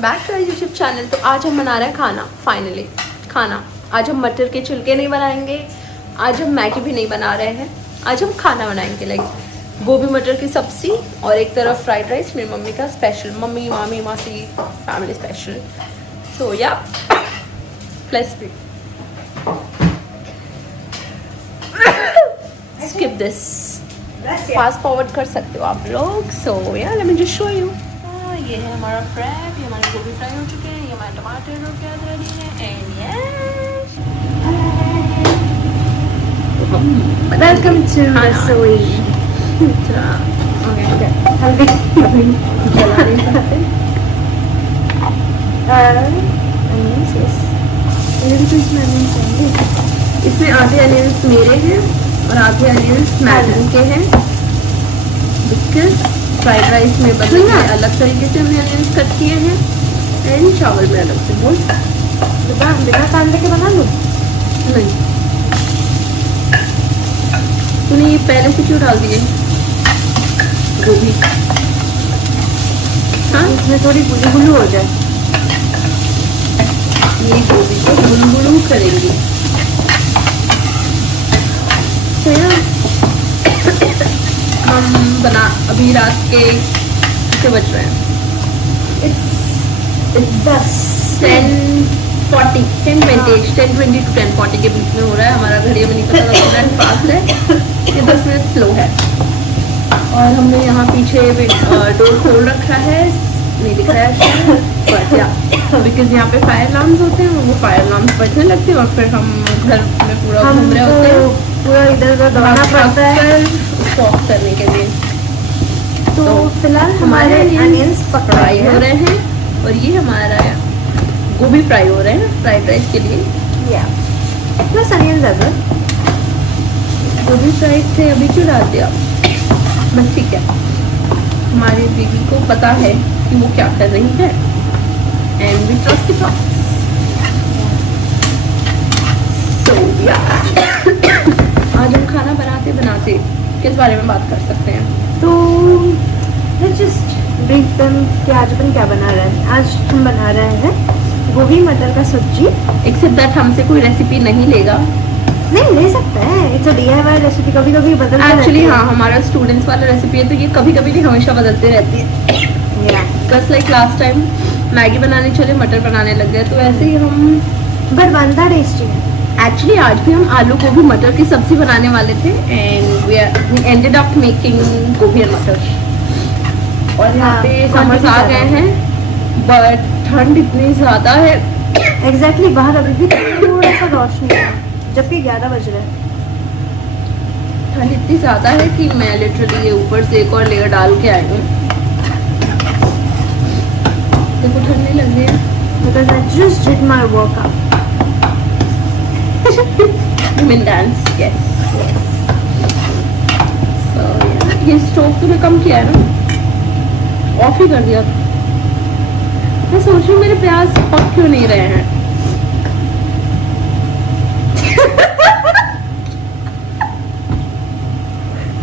Welcome back to YouTube channel. तो आज हम बना रहे हैं खाना, फाइनली खाना। आज हम मटर के छिलके नहीं बनाएंगे, आज हम मैगी भी नहीं बना रहे हैं, आज हम खाना बनाएंगे। लाइक गोभी मटर की सब्जी और एक तरफ फ्राइड राइस, मेरी मम्मी का स्पेशल, मम्मी मामी मासी फैमिली स्पेशल। सो या प्लस भी स्किप दिस, फास्ट फॉरवर्ड कर सकते हो आप लोग। सो या let me just show you. ये है हमारा फ्राई, ये हमारे गोभी फ्राई हो चुके हैं, ये हमारे टमाटर और प्याज रेडी है। एंड यस, वेलकम टू रसोई। ओके हल्दी जला नहीं सकते। इसमें आधे अनियंस मेरे हैं और आधे अनियंस मैडम के हैं, बिकॉज फ्राइड राइस में बनने में अलग तरीके से हमने अनियंस कट किए हैं एंड चावल में अलग से। बोल बिना कांदे के बना लूँ? नहीं, तूने ये पहले से क्यों डाल दिए गोभी? हाँ, इसमें थोड़ी गुलगुलू हो जाए। ये गोभी को गुलगुलू करेंगे। तो यार हम बना, अभी रात के कितने बज रहे हैं? It's 10:40 10:20 to 10:40 के बीच में हो रहा है। हमारा घड़ी में नहीं पता, 10 मिनट फास्ट है, ये 10 मिनट स्लो है। और हमने यहाँ पीछे डोर खोल रखा है, नहीं दिख रहा है बट या बिकॉज यहाँ पे फायर अलार्म्स होते हैं, वो फायर अलार्म्स बजने लगते हैं और फिर हम घर में पूरा घूम रहे होते हैं, पूरा इधर उधर दौड़ना पड़ता है उसको ऑफ करने के लिए। तो फिलहाल हमारे अनियंस फ्राई हो रहे हैं और ये हमारा गोभी फ्राई हो रहे हैं फ्राइड राइस के लिए। या प्लस अनियंस एज वेल। गोभी फ्राई थे, अभी क्यों डाल दिया? बस ठीक है, हमारी दीदी को पता है कि वो क्या कर रही है एंड वी ट्रस्ट इट। सो आज हम खाना बनाते बनाते किस बारे में बात कर सकते हैं? तो लेट्स जस्ट ब्रीफ देम कि आज अपन क्या बना रहे हैं। आज हम बना रहे हैं गोभी मटर का सब्जी। एक्सेप्ट दैट हमसे कोई रेसिपी नहीं लेगा। नहीं ले सकता है, इट्स अ DIY रेसिपी, कभी कभी बदलती रहती है। एक्चुअली हाँ, हमारा स्टूडेंट्स वाला रेसिपी है, तो ये कभी कभी नहीं हमेशा बदलती रहती है। बस लाइक लास्ट टाइम मैगी बनाने चले, मटर बनाने लग गए, तो ऐसे ही हम बट बनता टेस्टी है। एक्चुअली आज भी हम आलू गोभी मटर की सब्जी बनाने वाले थे and we ended up making गोभी और मटर। और यहाँ पे समर्स आ गए हैं बट ठंड इतनी ज्यादा है। एग्जैक्टली बाहर अभी भी थोड़ा सा रोशनी है, जबकि 11 बज रहे हैं। ठंड इतनी ज्यादा है कि मैं लिटरली ये ऊपर से एक और लेयर डाल के आई हूँ। देखो ठंड नहीं लग रही है Because I just did my workout. You mean dance? Yes. So yeah, ये स्टोव तूने कम किया है ना, ऑफ ही कर दिया। मैं सोच रही हूँ मेरे प्याज पक क्यों नहीं रहे हैं।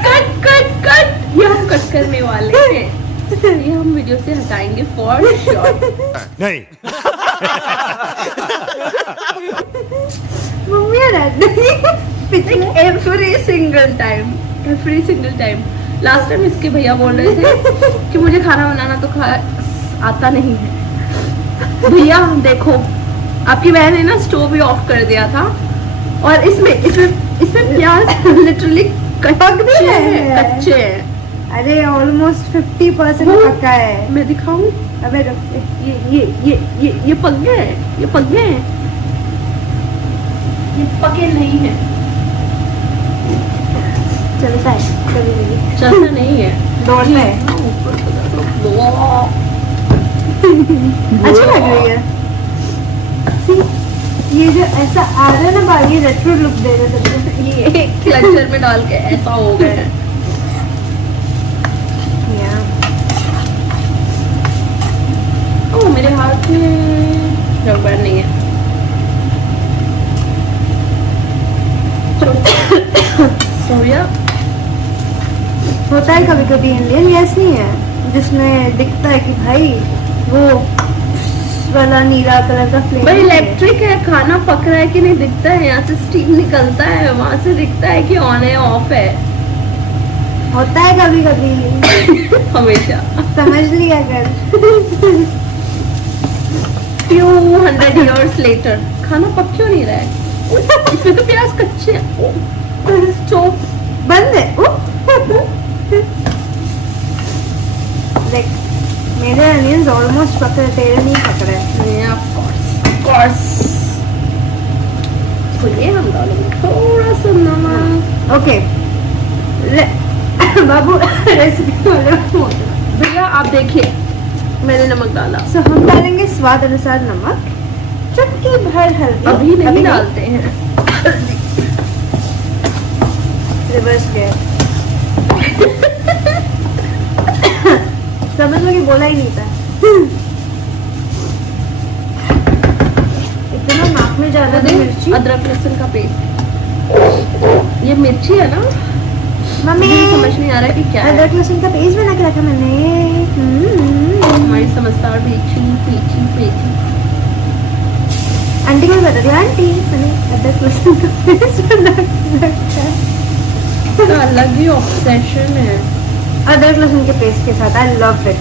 कट कट कट, ये हम कट करने वाले हैं, ये हम वीडियो से हटाएंगे फॉर श्योर। नहीं। Mummy every single time. Last time इसके भैया बोल रहे थे कि मुझे खाना बनाना तो आता नहीं है। भैया देखो, आपकी बहन ने ना स्टोव भी ऑफ कर दिया था और इसमें प्याज लिटरली कच्चे हैं। अरे ऑलमोस्ट 50% पका है। मैं दिखाऊं? अबे ये पक गए हैं, ये पके नहीं है। चलता है कभी चलना नहीं है, दौड़ना है। अच्छी लग रही है। See, ये जो ऐसा आ रहा है ना बाल, ये रेट्रो लुक दे रहे थे। ये क्लचर में डाल के ऐसा हो गए हैं। ओ मेरे हाथ में रबर नहीं है। सोया होता है कभी कभी इंडियन, यस नहीं है, जिसमें दिखता है कि भाई वो वाला नीला कलर का फ्लेम भाई इलेक्ट्रिक है, खाना पक रहा है कि नहीं दिखता है, यहाँ से स्टीम निकलता है, वहां से दिखता है कि ऑन है ऑफ है। होता है कभी कभी। हमेशा। समझ लिया कर। few hundred years later खाना पक क्यों नहीं रहा है? इसमें तो प्याज कच्चे हैं। स्टोव बंद है। देख मेरे अनियंस ऑलमोस्ट पक रहे, तेरे नहीं पक रहे। of course। तो ये हम डालेंगे थोड़ा सा नमक। ओके बाबू रेसिपी वाले भैया आप देखिए मैंने नमक डाला। सो हम डालेंगे स्वाद अनुसार नमक, चुटकी भर हल्दी। अभी नहीं डालते हैं। Reverse gear. समझ लो कि बोला ही नहीं था। इतना नाक में ज्यादा मिर्ची। अदरक लहसुन का पेस्ट। ये मिर्ची है ना? मम्मी मुझे समझ नहीं आ रहा है कि क्या है। अदरक लहसुन का पेस्ट बना के रखा मैंने। हमारी समझदार पीछी पीछी पीछी। आंटी को बता दिया, आंटी मैंने अदरक लहसुन का पेस्ट बना के रखा है। इसका अलग ही ऑब्सेशन है अदरक लहसुन के पेस्ट के साथ। I love it.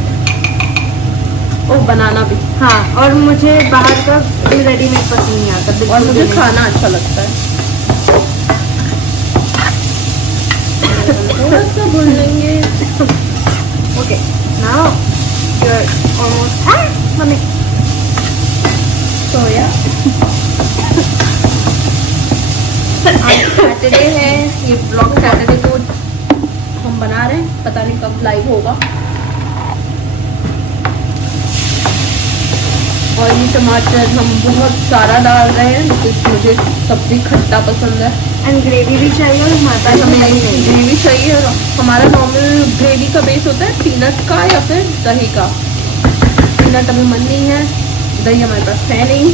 और बनाना भी। हाँ, और मुझे बाहर का रेडीमेड पसंद नहीं आता और बिल्कुल मुझे भी नहीं। खाना अच्छा लगता है। थोड़ा सा भून लेंगे। Okay now you are almost मम्मी सोया। आज सैटरडे है, ये ब्लॉग सैटरडे को हम बना रहे हैं, पता नहीं कब लाइव होगा। और ये टमाटर हम बहुत सारा डाल रहे हैं क्योंकि मुझे सब्जी खट्टा पसंद है। एंड ग्रेवी भी चाहिए और हमारे पास हमें दही नहीं है। ग्रेवी चाहिए। और हमारा नॉर्मल ग्रेवी का बेस होता है पीनट का या फिर दही का। पीनट हमें मन नहीं है, दही हमारे पास है नहीं,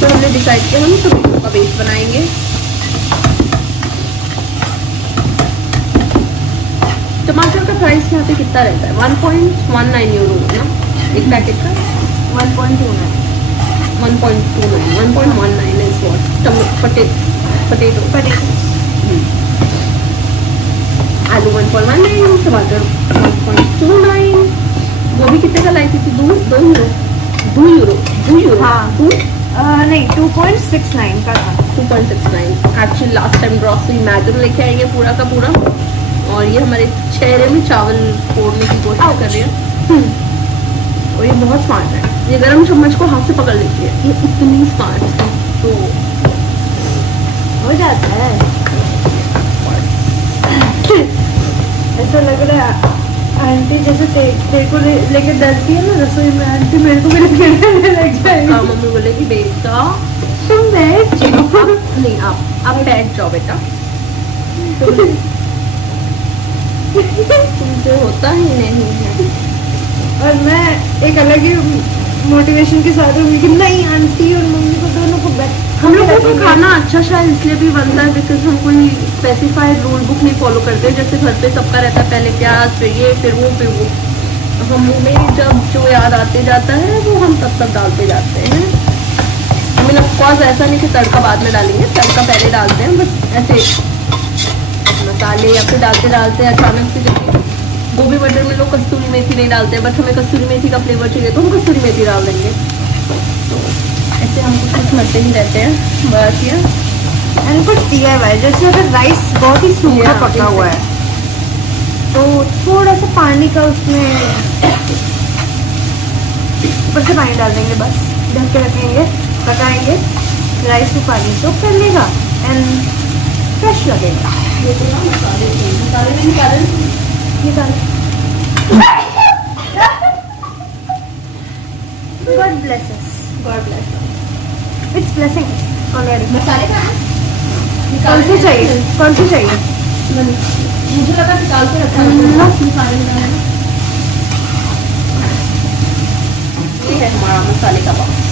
तो हमने डिसाइड किया हम टमाटो का बेस बनाएंगे। टमाटर का प्राइस यहाँ पे कितना रहता है? 1.19 यूरो ना एक पैकेट का। 1.29 1.19 is what? पोटैटो। आलू 1.19, टमाटर 1.29। गोभी कितने का लाई थी? 2 यूरो। हाँ। नहीं 2.69 का था। 2.69। Actually last time grocery madam लेके आएंगे पूरा का पूरा, और ये हमारे चेहरे में चावल फोड़ने की कोशिश कर रही है। और ये बहुत स्मार्ट है, ये गरम चम्मच को हाथ से पकड़ लेती है, ये इतनी स्मार्ट है। तो हो जाता है। ऐसा लग रहा है आंटी जैसे तेरे को लेके डरती है ना रसोई में, आंटी मेरे को भी लेके डरने लग जाएगी। मम्मी बोलेगी बेटा तुम बैठ जाओ। नहीं आप बैठ जाओ बेटा। तुमसे होता ही नहीं है। और मैं एक अलग ही मोटिवेशन के साथ हूँ कि नहीं आंटी और मम्मी को दोनों को हम लोगों को खाना अच्छा शायद इसलिए भी बनता है बिकॉज हम कोई स्पेसिफाइड रूल बुक नहीं फॉलो करते। जैसे घर पे सबका रहता है पहले प्याज फिर ये फिर वो फिर वो, हम में जब जो याद आते जाता है वो हम तब डालते जाते हैं। आई मीन ऑफ कोर्स ऐसा नहीं कि तड़का बाद में डालेंगे, तड़का पहले डालते हैं, बट ऐसे मसाले या फिर डालते अचानक से जब गोभी मटर में लोग कस्तूरी मेथी नहीं डालते, बट हमें कस्तूरी मेथी का फ्लेवर चाहिए तो हम कस्तूरी मेथी डाल देंगे। तो ऐसे हम कुछ मरते ही रहते हैं बस। ये एंड कुछ DIY जैसे अगर राइस बहुत ही सूखा पका हुआ है तो थोड़ा सा पानी का उसमें ऊपर से पानी डाल देंगे, बस ढक के रखेंगे, पकाएंगे, राइस में पानी सोख कर लेगा एंड फ्रेश लगेगा। ये तो ना मसाले में निकाल। God bless us. God bless. It's blessings already. मसाले का कौन से चाहिए? कौन से चाहिए? मुझे लगा निकाल के रखा है। मसाले निकालना। ये है हमारा मसाले का बॉक्स।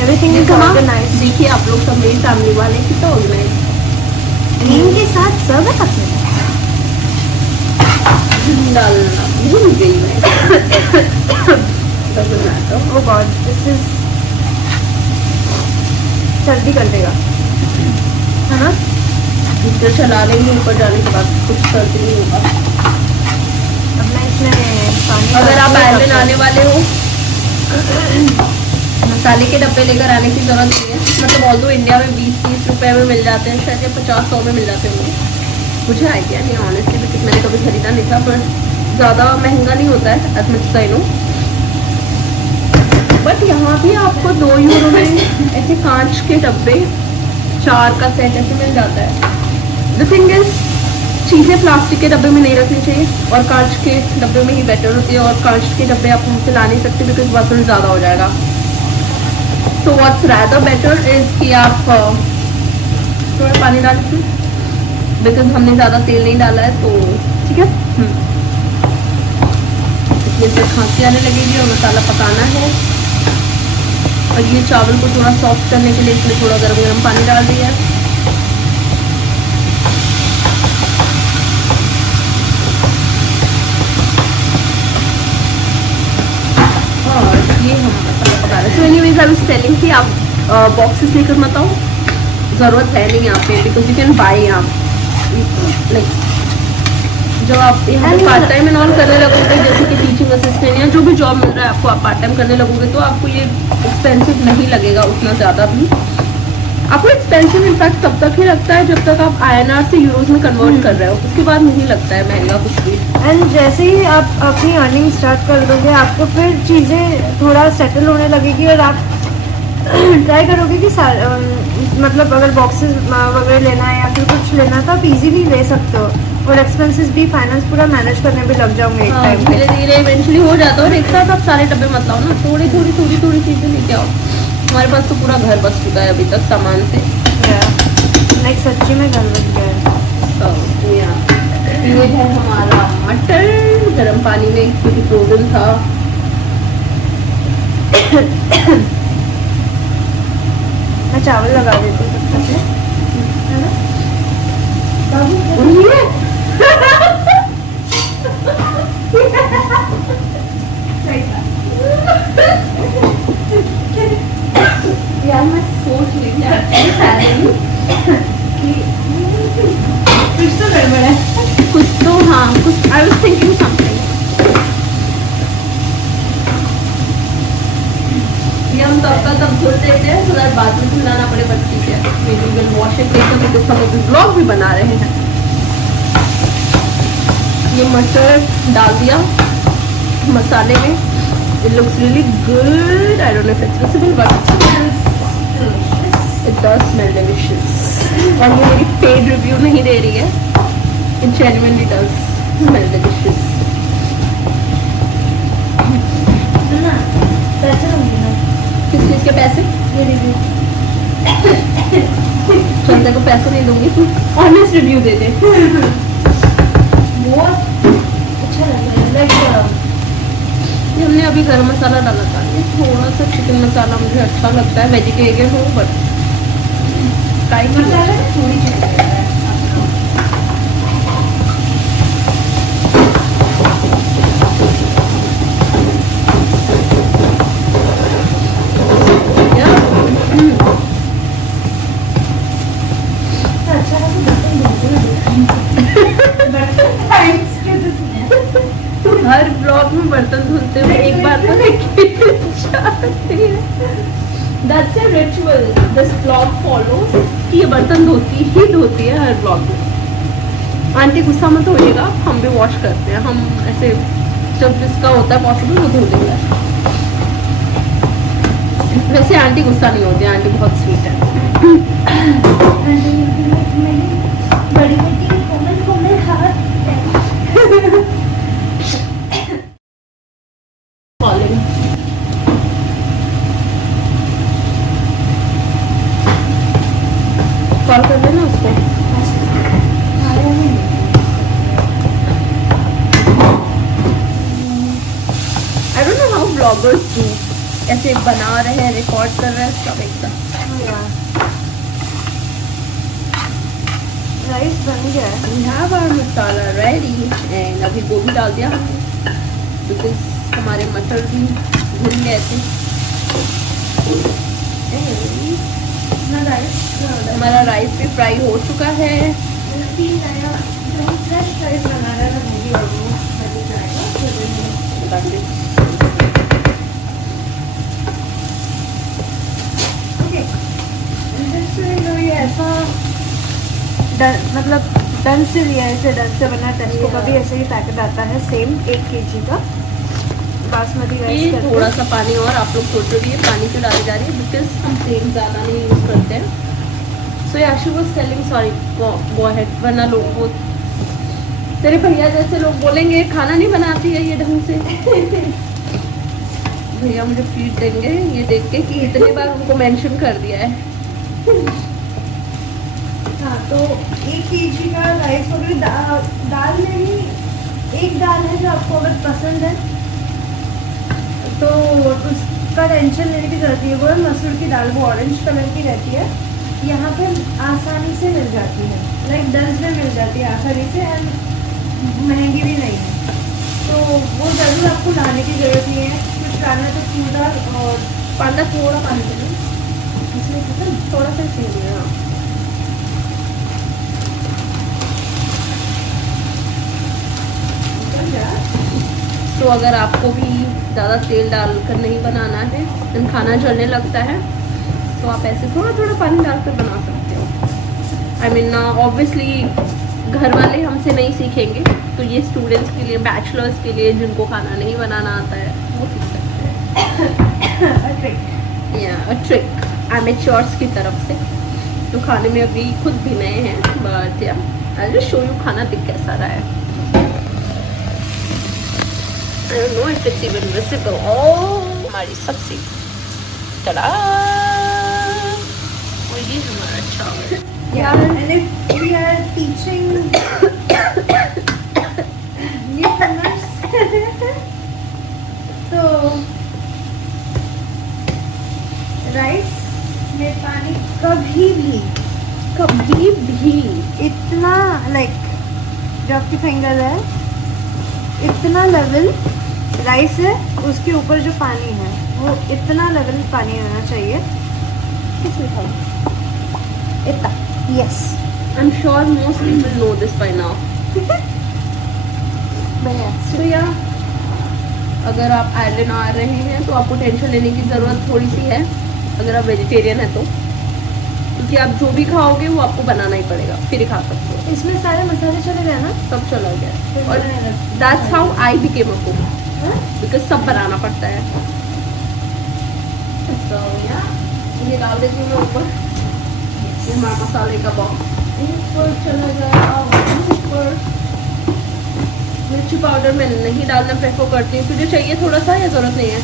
Everything is organized. देखिए आप लोग सब मेरी फैमिली वाले कितना ऑर्गेनाइज। नीम के साथ सर्व है अपने डालना भूल गई मैं। doesn't matter. Oh God, this is सर्दी कर देगा, है ना? हीटर चला लेंगे ऊपर जाने के बाद, कुछ सर्दी नहीं होगा। अब मैं इसमें पानी, अगर आप आयरन में लाने वाले हो, मसाले के डब्बे लेकर आने की जरूरत नहीं है। मतलब ऑल दो इंडिया में 20-30 रुपए में मिल जाते हैं, शायद 50-100 में मिल जाते होंगे, मुझे आइडिया नहीं ऑनेस्टली, बिकॉज मैंने कभी खरीदा नहीं था। पर ज़्यादा महंगा नहीं होता है as much I know. But यहाँ भी आपको 2 यूरो में ऐसे कांच के डब्बे 4 का सेट ऐसे मिल जाता है। द थिंग इज, चीज़ें प्लास्टिक के डब्बे में नहीं रखनी चाहिए और कांच के डब्बे में ही बेटर होती है। और कांच के डब्बे आप हमसे ला नहीं सकते बिकॉज वजन ज़्यादा हो जाएगा। तो व्हाट्स रादर बेटर इज कि आप थोड़ा पानी डाल दें, बिकॉज हमने ज़्यादा तेल नहीं डाला है, तो ठीक है। इसमें से खांसी आने लगेगी और मसाला पकाना है। और ये चावल को थोड़ा सॉफ्ट करने के लिए इसमें थोड़ा गर्म गर्म पानी डाल दिया है। और ये हम मसाला पका रहे हैं। So anyways I was telling कि आप बॉक्सेस लेकर मत आओ, ज़रूरत है नहीं यहाँ पे, बिकॉज यू कैन बाई यहाँ। लाइक जो आप यहाँ पार्ट टाइम एंड ऑल करने लगोगे, जैसे कि टीचिंग असिस्टेंट या जो भी जॉब मिल रहा है आपको, आप पार्ट टाइम करने लगोगे तो आपको ये एक्सपेंसिव नहीं लगेगा उतना ज़्यादा भी। आपको एक्सपेंसिव इनफैक्ट तब तक ही लगता है जब तक आप INR से यूरोज में कन्वर्ट कर रहे हो, उसके बाद नहीं लगता है महंगा कुछ भी। एंड जैसे ही आप अपनी अर्निंग स्टार्ट कर दोगे, आपको फिर चीज़ें थोड़ा सेटल होने लगेगी और आप ट्राई करोगे कि मतलब अगर बॉक्सेस वगैरह लेना है या फिर कुछ लेना है तो आप इजीली ले सकते हो और एक्सपेंसेस भी, फाइनेंस पूरा मैनेज करने भी लग जाओगे एक टाइम पे। धीरे धीरे इवेंचुअली हो जाता है। और एक साथ आप सारे डब्बे मत लाओ ना, थोड़ी थोड़ी चीज़ें लेके आओ। हमारे पास तो पूरा घर बस चुका है अभी तक सामान से। लाइक सच्ची में घर बच गया है। तो ये है हमारा मटर गर्म पानी में, क्योंकि फ्रोजन था। मैं चावल लगा देती हूँ तब तक, है ना? यार मैं सोच रही थी कुछ तो गड़बड़ है, कुछ तो, हाँ कुछ, आई वाज थिंकिंग समथिंग। ये हम तब का तब धुल देते हैं, तो बाद में धुलाना पड़े बच्ची से। maybe we'll wash it later because हम अभी ब्लॉग भी बना रहे हैं। ये मटर डाल दिया मसाले में। It looks really good. I don't know if it's visible, but it does smell delicious. और ये मेरी पेड रिव्यू नहीं दे रही है, it genuinely does smell delicious. पैसे लूँगी ना, किस चीज़ के पैसे? ये रिव्यू। चंदा को पैसे नहीं दूंगी, तू ऑनेस्ट रिव्यू दे दे। बहुत अच्छा लग रहा है। लाइक हमने अभी गरम मसाला डाला था, ये थोड़ा सा चिकन मसाला मुझे अच्छा लगता है, वेजिटेरियन हूँ बट टाइम मसाला थोड़ी चाहिए। हर ब्लॉग में बर्तन धुलते हुए एक बार तो That's a ritual this vlog follows कि ये बर्तन धोती है हर ब्लॉग में। आंटी गुस्सा मत होइएगा, हम भी वॉश करते हैं, हम ऐसे जब जिसका होता है पॉसिबल वो धो देगा। वैसे आंटी गुस्सा नहीं होती, आंटी बहुत स्वीट है। बड़ी बेटी कोमल हाथ कॉल कर देना उसको। I don't know how bloggers do, ऐसे बना रहे हैं, रिकॉर्ड कर रहे हैं, सब एकदम। राइस बन गया है। We have our masala ready and अभी गोभी डाल दिया हमने, because हमारे मटर भी भून गए थे। हमारा राइस भी फ्राई हो चुका है। फ्रेश राइस बना रहा था मेरी ऑलमोस्ट बन जाएगा। ओके, ये ऐसा मतलब डन से लिया है, इसे डन से बना। टेस्को का भी ऐसे ही पैकेट आता है सेम 1 kg का बासमती ये राइस। थोड़ा सा पानी और आप लोग सोचोगे ये पानी क्यों डाली जा रही है, बिकॉज हम तेल ज़्यादा नहीं यूज़ करते हैं। सो याशी was telling, sorry go ahead, वरना लोग वो तेरे भैया जैसे लोग बोलेंगे खाना नहीं बनाती है ये ढंग से। भैया मुझे पीट देंगे ये देख के कि इतने बार उनको मेंशन कर दिया है। हाँ, तो 1 kg का राइस हो गई। दाल में भी एक दाल है जो आपको अगर पसंद है तो उसका टेंशन लेने की जरूरत नहीं है। वो है मसूर की दाल, वो ऑरेंज कलर की रहती है। यहाँ पे आसानी से मिल जाती है, लाइक डल्स में मिल जाती है आसानी से, एंड महंगी भी नहीं है। तो वो ज़रूर आपको लाने की ज़रूरत नहीं है। कुछ लाना है तो सूर दाल और पांडा थोड़ा पानी देना इसमें, खत्म थोड़ा सा चाहिए। हाँ, तो अगर आपको भी ज़्यादा तेल डालकर नहीं बनाना है, देन खाना जलने लगता है, तो आप ऐसे थोड़ा थोड़ा पानी डालकर बना सकते हो। आई मीन ऑब्वियसली घर वाले हमसे नहीं सीखेंगे, तो ये स्टूडेंट्स के लिए, बैचलर्स के लिए जिनको खाना नहीं बनाना आता है वो सीख सकते हैं। या ट्रिक एमेच्योर्स की तरफ से, तो खाने में अभी खुद भी नए हैं, बट या आई जस्ट शो यू खाना दिख कैसा रहा है। I don't know if it's even visible. Oh, हमारी सब्जी, tada! और ये हमारा चावल। Yeah, and if we are teaching newcomers, तो राइस में पानी कभी भी इतना, लाइक जो आपकी फिंगर है इतना लेवल राइस है, उसके ऊपर जो पानी है वो इतना लेवल पानी होना चाहिए। किसने खाया? इतना, yes. I'm sure most people know this by now. तो या अगर आप आयरलैंड आ रहे हैं तो आपको टेंशन लेने की ज़रूरत थोड़ी सी है, अगर आप वेजिटेरियन है तो, क्योंकि आप जो भी खाओगे वो आपको बनाना ही पड़ेगा, फिर ही खा सकते हो। इसमें सारे मसाले चले गए ना, सब चला गया, और that's how I became a cook, because सब बनाना पड़ता है। तो या ये डाल देती हूँ मैं ऊपर, ये हमारा मसाले का बॉक्स ऊपर चला गया। ऊपर मिर्ची पाउडर मैं नहीं डालना प्रेफर करती हूँ, तुझे चाहिए थोड़ा सा या ज़रूरत नहीं है?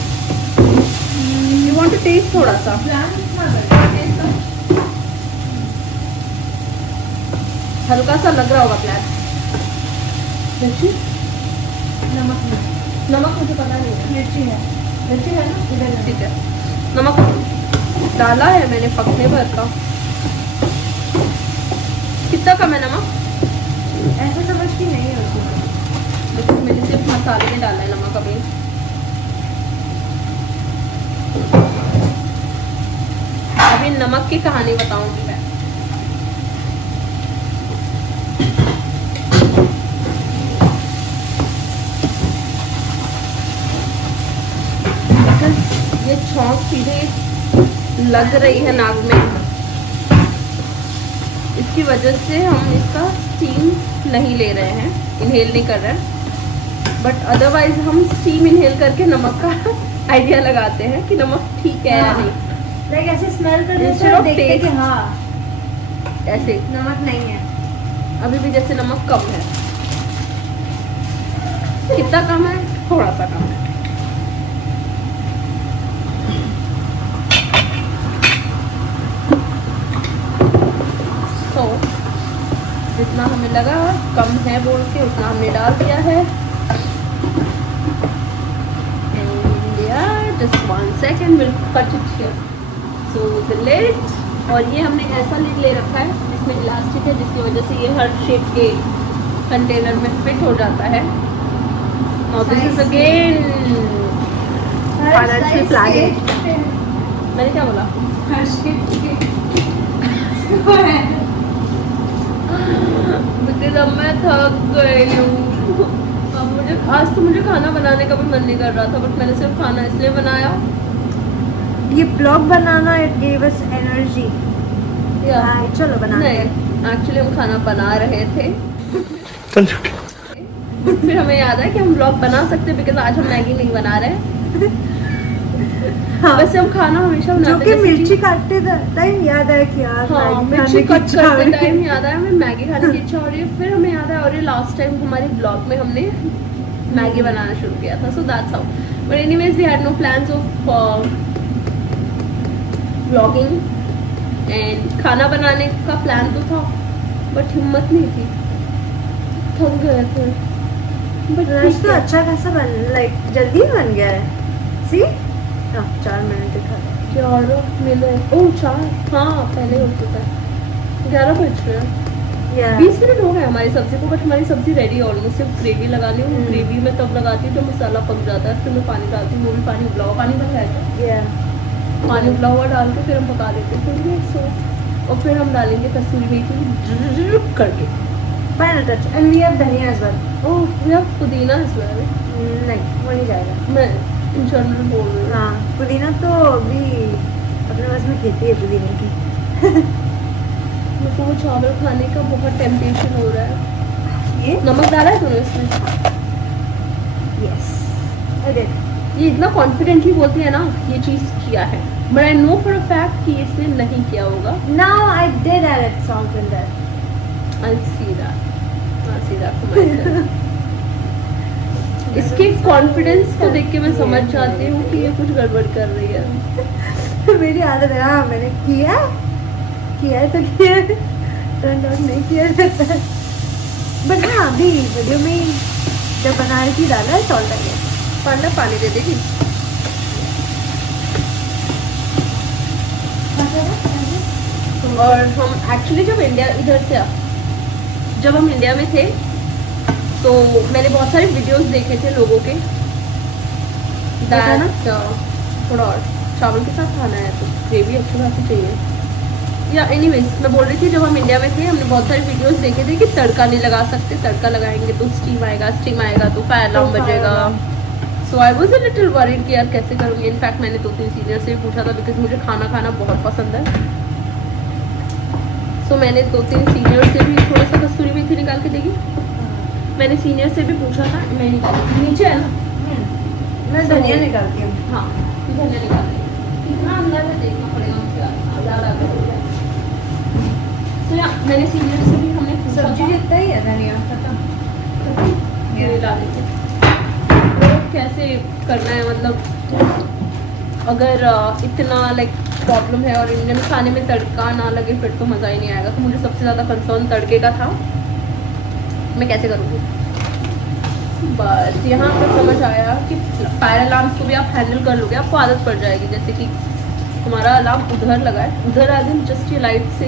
यू वांट टू टेस्ट थोड़ा सा? हल्का सा लग रहा होगा प्याज। मिर्ची, नमक मुझे पता नहीं है। मिर्ची है ना, इधर ठीक है। नमक डाला है मैंने पकने भर का। कितना कम है नमक? ऐसा समझ की नहीं होती, लेकिन मैंने सिर्फ मसाले में डाला है नमक अभी। अभी नमक की कहानी बताऊंगी मैं। ये छौंक सीधे लग रही है नाक में, इसकी वजह से हम इसका स्टीम नहीं ले रहे हैं, इनहेल नहीं कर रहे हैं। बट अदरवाइज हम स्टीम इनहेल करके नमक का आइडिया लगाते हैं कि नमक ठीक है या नहीं। लाइक ऐसे स्मेल करने Instead से of देखते हैं कि taste. हाँ ऐसे नमक नहीं है। अभी भी जैसे नमक कम है। कितना कम है? थोड़ा सा कम है। तो जितना हमें लगा कम है बोल के उतना हमने डाल दिया है। Just 1 second, we'll cut it here. So the lid, और ये हमने ऐसा लिड ले रखा है जिसमें इलास्टिक है, जिसकी वजह से ये हर शेप के कंटेनर में फिट हो जाता है। Now this is again financial planning. मैंने क्या बोला? बिकॉज अब मैं थक गई हूँ। अब मुझे आज तो मुझे खाना बनाने का भी मन नहीं कर रहा था, बट मैंने सिर्फ खाना इसलिए बनाया। ये blog banana it gave us energy. चलो बना नहीं, एक्चुअली हम खाना बना रहे थे, फिर हमें याद है कि हम ब्लॉग बना सकते हैं बिकॉज आज हम मैगी नहीं बना रहे। हाँ। वैसे हम खाना हमेशा जो बनाते कि हैं, मिर्ची काटते टाइम याद है कि यार हाँ, मैगी मिर्ची खाने की कट इच्छा हो करते रही टाइम है। याद आया हमें मैगी खाने की इच्छा हो रही है। फिर हमें याद आया, और ये लास्ट टाइम हमारे ब्लॉग में हमने मैगी बनाना शुरू किया था। So that's how, but anyways we had no plans of vlogging and खाना बनाने का प्लान तो था, बट हिम्मत नहीं थी, थक गए थे। बट लंच तो अच्छा खासा बन, लाइक जल्दी ही बन गया है। सी 4 मिनट दिखा क्या मिले? ओह 4, हाँ पहले हो चुका है, 11 बज रहे हैं। 20 मिनट हो गए हमारी सब्जी को, बट हमारी सब्जी रेडी है ऑलमोस्ट। सिर्फ ग्रेवी लगानी है। ग्रेवी में तब लगाती हूँ जब मसाला पक जाता है, फिर मैं पानी डालती हूँ। वो भी पानी उबला हुआ पानी बन जाएगा, पानी उबला हुआ डाल के फिर हम पका देते हैं थोड़ी देर। सो और फिर हम डालेंगे कसूरी मेथी करके, final touch. And we have dhaniya as well. Oh we have pudina as well. नहीं वो नहीं जाएगा। मैं इन जनरल बोल रही हूँ। हाँ पुदीना तो अभी अपने पास में खेती है पुदीने की। मेरे को वो चावल खाने का बहुत टेम्पटेशन हो रहा है। ये नमक डाला है तूने इसमें? Yes I did. ये इतना कॉन्फिडेंटली बोलती है ना ये चीज किया है, but I know for a fact कि इसने नहीं किया होगा। Now I did add salt in that. I'll see that. I'll see that for myself. इसके कॉन्फिडेंस को देख के मैं समझ जाती हूँ कि ये कुछ गड़बड़ कर रही है। मेरी आदत है। हाँ मैंने किया है तो किया टर्न आउट नहीं किया जाता है। बट हाँ अभी वीडियो में जब बना रही थी डाला है सॉल्ट आ गया। पानी दे देगी। और हम एक्चुअली जब हम इंडिया में थे तो मैंने बहुत सारे वीडियोस देखे थे लोगों के। थोड़ा और चावल के साथ खाना है तो ग्रेवी अच्छी खासी चाहिए। या एनीवेज मैं बोल रही थी जब हम इंडिया में थे हमने बहुत सारे वीडियोस देखे थे कि तड़का नहीं लगा सकते, तड़का लगाएंगे तो स्टीम आएगा तो फायर अलार्म बजेगा। So I was a little worried कि यार कैसे करूँगी। इनफैक्ट मैंने 2-3 सीनियर से भी पूछा था बिकॉज मुझे खाना खाना बहुत पसंद है। सो मैंने 2-3 सीनियर से भी थोड़ा सा कसूरी मेथी निकाल के देगी। मैंने सीनियर से भी पूछा था, मैं निकाली नीचे है ना, मैं धनिया निकालती हूँ। हाँ धनिया निकाल देगी। कितना अंदर में देखना पड़ेगा मुझे, ज़्यादा मैंने सीनियर से भी हमने पूछा सब्जी जितना ही है धनिया खत्म ये डालेंगे। तो कैसे करना है मतलब अगर इतना लाइक प्रॉब्लम है और इंडियन खाने में तड़का ना लगे फिर तो मज़ा ही नहीं आएगा। तो मुझे सबसे ज़्यादा कंसर्न तड़के का था, मैं कैसे करूँगी। बस यहाँ पर समझ आया कि फायर अलार्म्स को भी आप हैंडल कर लोगे, आपको आदत पड़ जाएगी। जैसे कि हमारा अलार्म उधर लगा है, उधर आज हम जस्ट ये लाइट से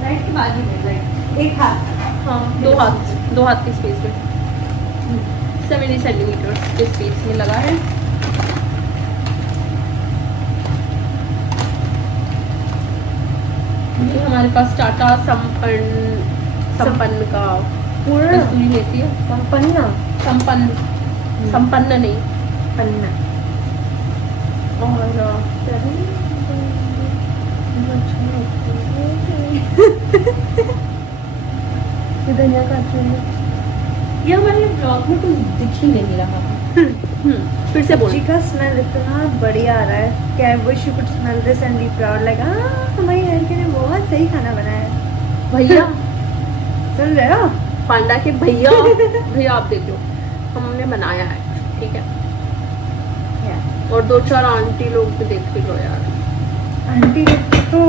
लाइट के बाजू में लाइट एक हाथ, हाँ 2 हाथ के स्पेस में 70 सेंटीमीटर के स्पेस में लगा है। ये हमारे पास टाटा संपन्न का पूरा कसूरी मेथी है। संपन्न नहीं पन्ना और धनिया काट रही है। ये हमारे ब्लॉग में कुछ दिख ही नहीं रहा। फिर से बोल। सब्जी का स्मेल इतना बढ़िया आ रहा है कि I wish you could smell this and be proud like हमारी लड़की ने बहुत सही खाना बनाया है। भैया सुन रहे हो पांडा के भैया भैया आप देख लो हमने बनाया है, ठीक है। और 2-4 आंटी लोग भी देख लो यार। आंटी तो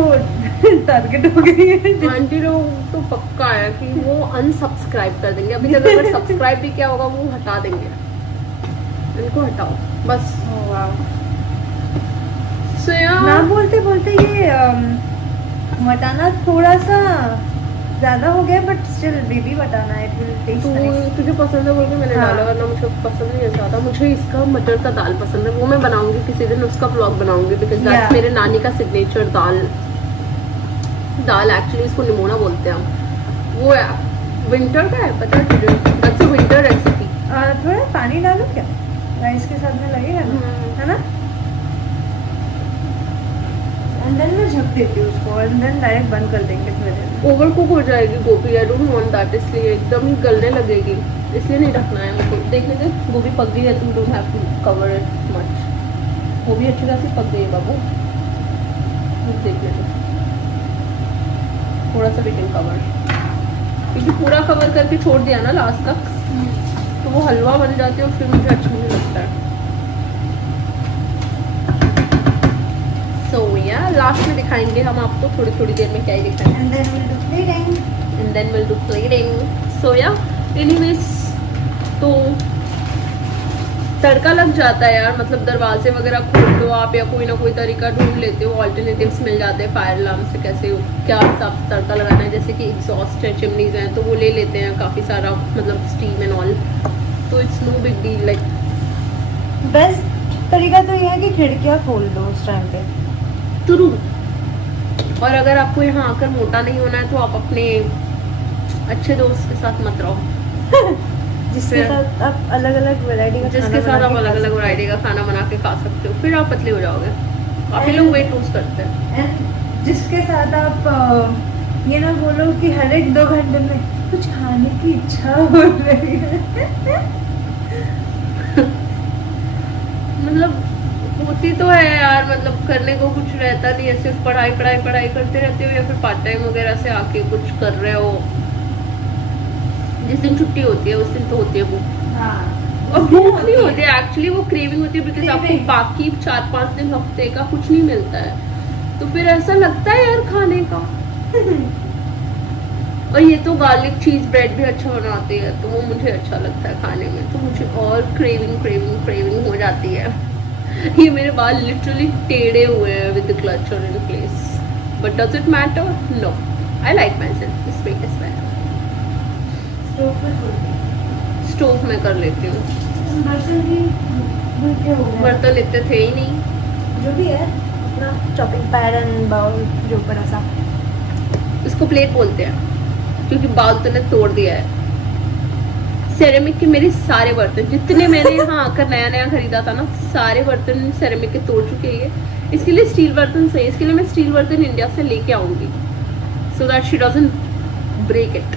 टारगेट हो गई है। आंटी लोग तो पक्का है कि वो अनसब्सक्राइब कर देंगे। अभी तक अगर सब्सक्राइब भी किया होगा वो हटा देंगे। इनको हटाओ बस। ना बोलते बोलते ये हटाना थोड़ा सा ज़्यादा हो गया बट स्टिल बेबी बताना है, इट विल टेस्ट नाइस। तुझे पसंद है बोल के मैंने हाँ। डाला, वरना मुझे पसंद नहीं है ज़्यादा। मुझे इसका मटर का दाल पसंद है, वो मैं बनाऊंगी किसी दिन, उसका ब्लॉग बनाऊंगी, बिकॉज दैट्स Yeah. मेरे नानी का सिग्नेचर दाल एक्चुअली इसको निमोना बोलते हैं हम। वो विंटर का है, पता है तुझे? That's a winter recipe. थोड़ा पानी डालो क्या, राइस के साथ में लगेगा ना, है ना? एंड देन मैं झप देती हूँ उसको, एंड देन डायरेक्ट बंद कर देंगे थोड़ी देर में। ओवर कुक हो जाएगी गोभी, आई डोंट वांट दैट, इसलिए एकदम ही गलने लगेगी, इसलिए नहीं रखना है मुझे। देखने दे, गोभी पक गई है, तुम don't have to cover it much. गोभी अच्छी खासी पक गई है बाबू, देख लेते, थोड़ा सा वी कैन कवर, क्योंकि पूरा कवर करके छोड़ दिया ना लास्ट तक तो वो हलवा बन जाती है और फिर मुझे अच्छा नहीं लगता है। सो या लास्ट में दिखाएंगे हम आपको, थोड़ी थोड़ी देर में क्या ही दिखाएंगे। And then will do plating. And then we'll do plating. So yeah, anyways, तो तड़का लग जाता है यार, मतलब दरवाजे वगैरह खोल लो आप या कोई ना कोई तरीका ढूंढ लेते हो, ऑल्टरनेटिव्स मिल जाते हैं फायर अलार्म से, कैसे क्या हिसाब से तड़का लगाना है। जैसे कि एग्जॉस्ट है, चिमनीज हैं, तो वो ले लेते हैं काफ़ी सारा, मतलब स्टीम एंड ऑल, तो it's no big deal. Like best तरीका तो ये है कि खिड़कियाँ खोल दो उस टाइम पे। ट्रू। और अगर आपको यहाँ आकर मोटा नहीं होना है तो आप अपने अच्छे दोस्त के साथ मत रहो जिसके साथ आप अलग अलग वैरायटी का जिसके साथ आप अलग अलग वैरायटी का खाना बना के खा सकते हो, फिर आप पतले हो जाओगे। काफी लोग वेट लूज करते हैं। एंड जिसके साथ आप ये ना बोलो कि हर एक 2 घंटे में कुछ खाने की इच्छा हो रही है। मतलब होती तो है यार, मतलब करने को कुछ रहता नहीं है, सिर्फ पढ़ाई पढ़ाई पढ़ाई करते रहते हो या फिर पार्ट टाइम वगैरह से आके कुछ कर रहे हो। जिस दिन छुट्टी होती है उस दिन तो होती है भूख, हाँ। और भूख नहीं होती है एक्चुअली, वो क्रेविंग होती है, बिकॉज आपको Craving। बाकी 4-5 दिन हफ्ते का कुछ नहीं मिलता है, तो फिर ऐसा लगता है यार खाने का। और ये तो गार्लिक चीज ब्रेड भी अच्छा बनाती है, तो वो मुझे अच्छा लगता है खाने में, तो मुझे और क्रेविंग क्रेविंग क्रेविंग हो जाती है। ये मेरे बाल लिटरली टेढ़े हुए हैं with the clutcher in place, but does it matter? No, I like myself this way as well. Stove में कर लेती हूँ, बर्तन इतने थे ही नहीं। जो भी है अपना चॉपिंग पैड एंड बाउल जो बड़ा सा, इसको प्लेट बोलते हैं क्योंकि बाउल तो ने तोड़ दिया है। सेरेमिक के मेरे सारे बर्तन जितने मैंने यहाँ आकर नया नया खरीदा था ना, सारे बर्तन सेरेमिक के तोड़ चुके हैं। इसके लिए स्टील बर्तन सही, इसके लिए मैं स्टील बर्तन इंडिया से लेके आऊंगी, so that she doesn't break it.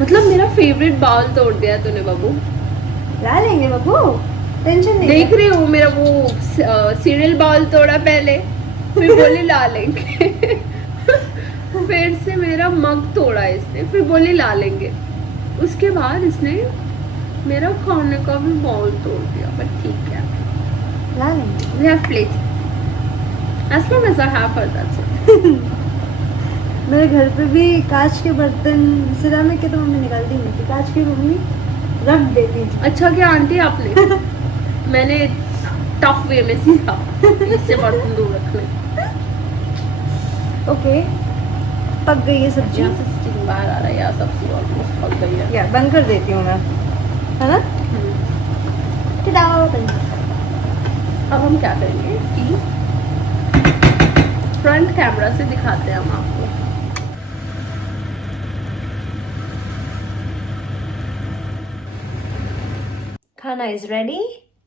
मतलब मेरा फेवरेट बाउल तोड़ दिया तूने बाबू। ला लेंगे बाबू, टेंशन नहीं। देख रही हूँ मेरा वो सीरियल बाउल तोड़ा पहले, फिर बोली ला लेंगे। फिर से मेरा मग तोड़ा इसने, फिर बोली ला लेंगे। उसके बाद इसने मेरा खाने का भी बाउल तोड़ दिया, बट ठीक है, ला लेंगे। we have plates as long as I have her, that's it। मेरे घर पे भी कांच के बर्तन, सिरामिक के तो मम्मी निकालती नहीं थी, कांच की मम्मी रख देती थी। अच्छा क्या आंटी आपने? मैंने टफ वे में सीखा इससे बर्तन दूर रखने। ओके, पक गई है सब्जी। यहाँ से स्टीम बाहर आ रहा है, यार सब्जी ऑलमोस्ट पक गई है। या बंद कर देती हूँ मैं, है ना? अब हम क्या करेंगे कि फ्रंट कैमरा से दिखाते हैं हम आपको। खाना इज रेडी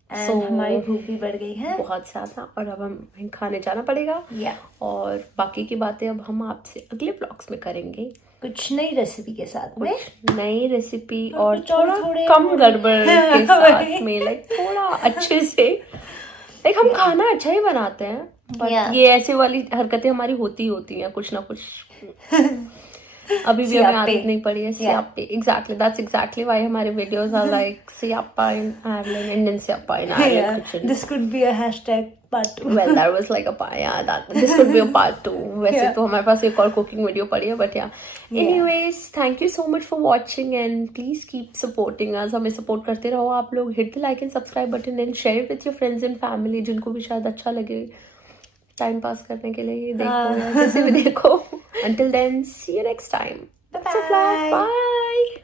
एंड So, हमारी भूख भी बढ़ गई है बहुत ज़्यादा, और अब हम खाने जाना पड़ेगा। या और बाकी की बातें अब हम आपसे अगले ब्लॉग्स में करेंगे, कुछ नई रेसिपी के साथ में, नई रेसिपी और और कुछ और थोड़ा थोड़े कम और- गड़बड़ के वही। साथ में, लाइक थोड़ा अच्छे से, लाइक हम खाना अच्छा ही बनाते हैं, बट Yeah. ये ऐसे वाली हरकतें हमारी होती हैं कुछ ना कुछ। अभी भी हमें सियापे। आदत नहीं पड़ी है सियापे। एग्जैक्टली, दैट्स एग्जैक्टली व्हाई हमारे videos are like siyapa in Ireland, Indian siyapa in Ireland kitchen. This could be a hashtag part 2। Well, that was like a yeah, that this could be a part 2. वैसे Yeah. तो हमारे पास एक और cooking video पड़ी है, but yeah. Anyways, thank you so much for watching and please keep supporting us. हमें support करते रहो आप लोग। Hit the like and subscribe button and share it with your friends and family जिनको भी शायद अच्छा लगे टाइम पास करने के लिए। ये देखो यार, जैसे भी देखो। Until then, see you next time. Bye. Bye.